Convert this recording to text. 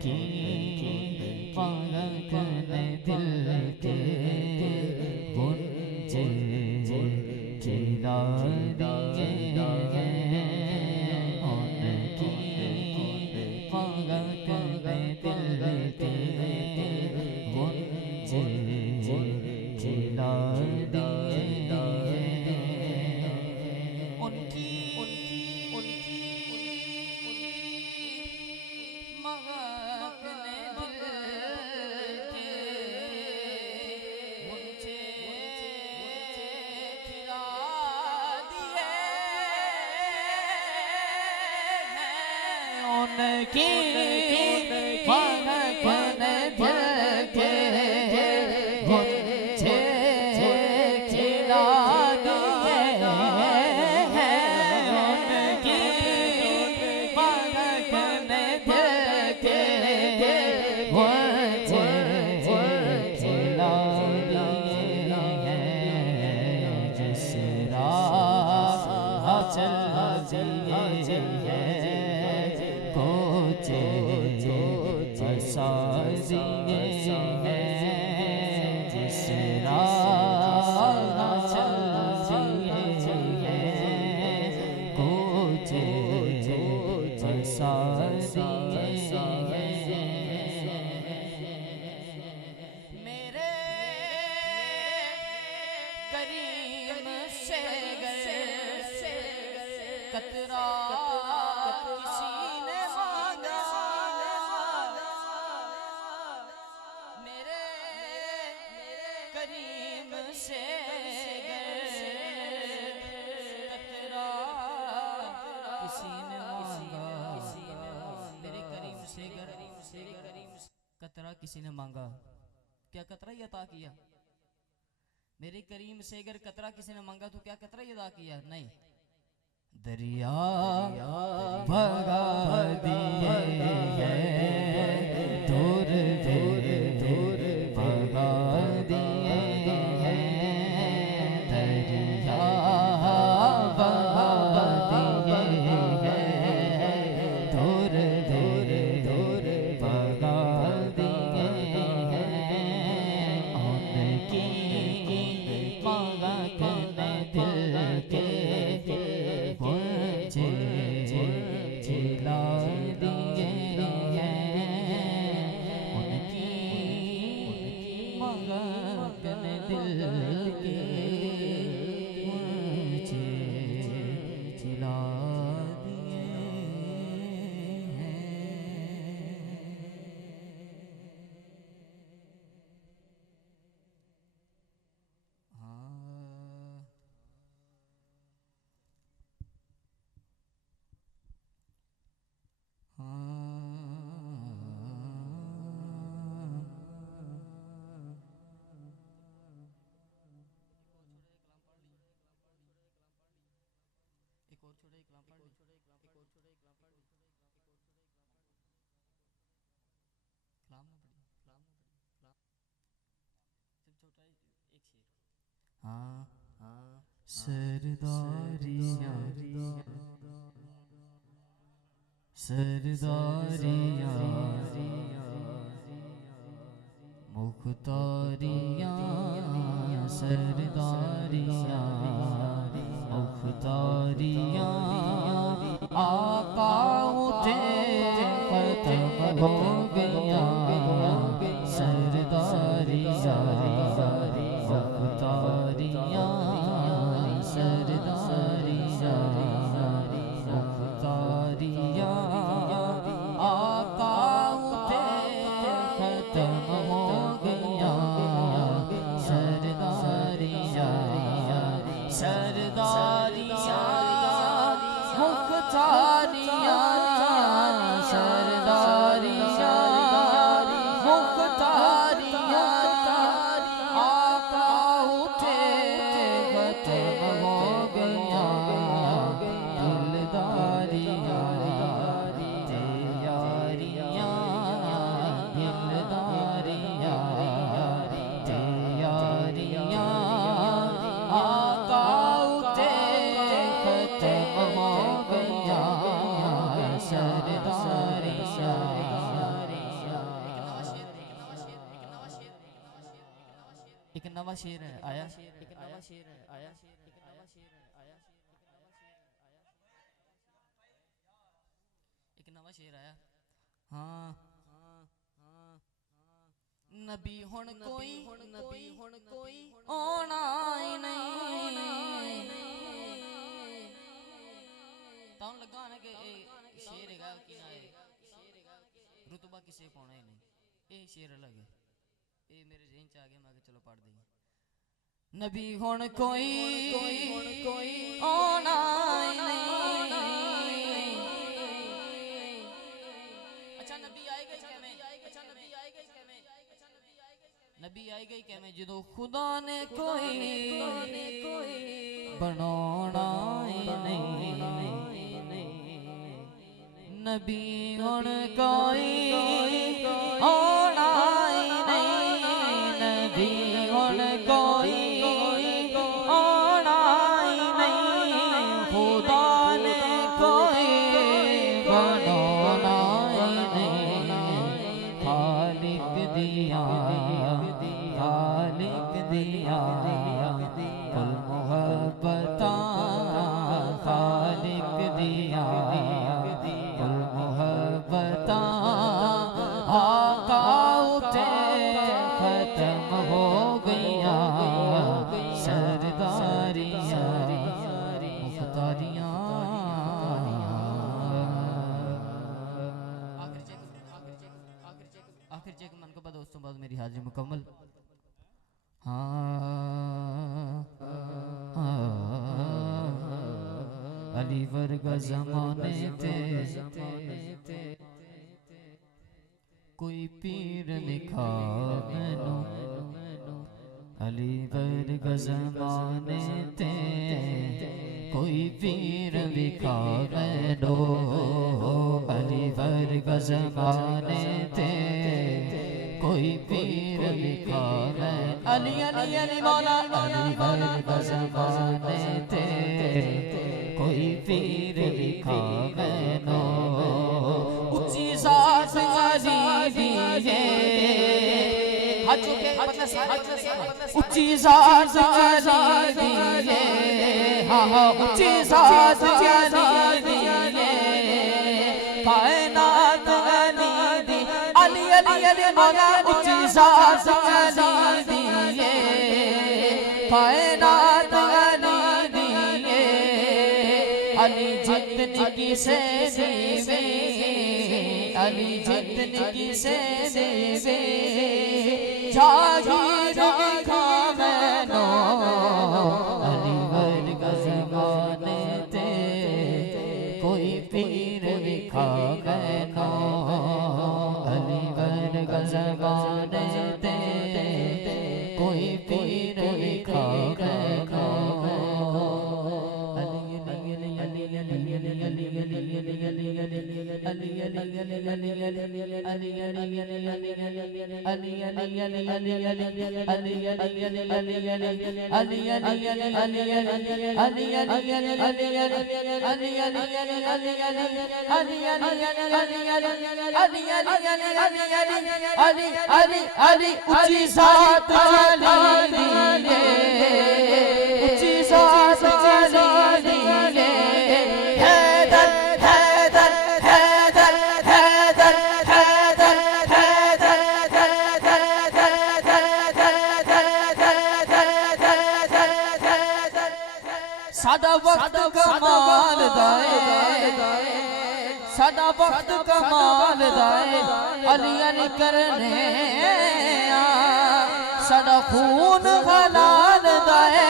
کی پلک نے دل کے غنچے کھلا دیے ان کی پلک نے دل کے غنچے کھلا دیے ان کی مہک نے دل کے غنچے کھلا دیے ان کی مہک نے دل کے غنچے کھلا دیے ان کی مہک نے دل کے غنچے کھلا دیے جس راہ چل دیے کوچے بسا دیے جس راہ چل دیے کوچے بسا دیے میرے کریم سے گئے قطرہ کسی نے مانگا میرے کریم سے گئے قطرہ کسی نے مانگا میرے کریم سے قطرہ کسی نے مانگا کیا قطرہ ہی عطا کیا میرے کریم سے اگر قطرہ کسی نے مانگا تو کیا قطرہ ہی عطا کیا نہیں دریا بھگا دیے دور دور بھگا دیے دریا بھگا دیے دور دور بھگا دیے ان کی مہک نے دل کے غنچے کھلا دیے ان کی مہک نے دل کے غنچے کھلا دیے ایک اور چھوڑے کلام پڑھ لی کلام نہ پڑھی صرف چھوٹا ایک شعر سرداریاں مختاریاں سرداریاں مختاریاں آقا اٹھے ختم ہو گیا سرداریاں مختاریاں سرداریاں مختاریاں آقا اٹھے ختم ہو گیا سرداریاں سرداریاں مختاریاں سرداریاں مختاریاں नवा शेर है आया, एक नवा शेर है आया, एक नवा शेर है आया, एक नवा शेर आया। हाँ नबी हुण कोई आना ही नहीं। तां लगा ना कि शेर है कि ना है, रुतबा किसे पाना ही नहीं, ये शेर अलग है। ये मेरे ज़हन च आ गया, मैं चलो पढ़ देंगे। नबी हुण कोई आना ही नहीं। अच्छा नबी आएगा कैमें, अच्छा नबी आएगा कैमें, नबी आएगा ही कैमें जदों खुदा ने कोई बनाना ही नहीं। नबी हुण कोई आना ही नहीं, नबी हुण कोई आना ही नहीं, खुदा ने कोई बनाना ही नहीं। खालिक दिया कुल मोहब्बता, खालिक दिया कुल मोहब्बता, आका उते खत्म हो गया सरदारियां मुख्तारियां। आखिर चेक मन को बाद दोस्तों बाद मेरी हाजिरी मुकम्मल। अली वर्गा ज़माने ते कोई पीर लिखा मैनू, अली वर्गा ज़माने ते कोई पीर लिखा मैनू, अली वर्गा ज़माने ते कोई पीर लिखा मैं। अली अली अली मौला, अली वर्गा ज़माने ते कोई पीर लिखा मैनू। उच्ची ज़ात अली दिए उच्ची ज़ात अली दिए, हाँ उच्ची ज़ात अली दिए, कायनात अली दी, अली अली अली मौला उच्ची ज़ात अली दिए, कायनात अली दिए, अली जितनी किसे देवे, अली जितनी किसे देवे, जागीर लिखा मैनू, अली वर्गा ज़माने ते कोई पीर लिखा मैनू, अली वर्गा ज़माने ते कोई पीर लिखा मैनू। उच्ची ज़ात अली दिए, उच्ची ज़ात अली दिए, हैदर हैदर हैदर हैदर हैदर हैदर सादा वक्त कमाल दाए, सादा वक्त कमाल दाए, अली अली करने सादा खून हलाल दाए,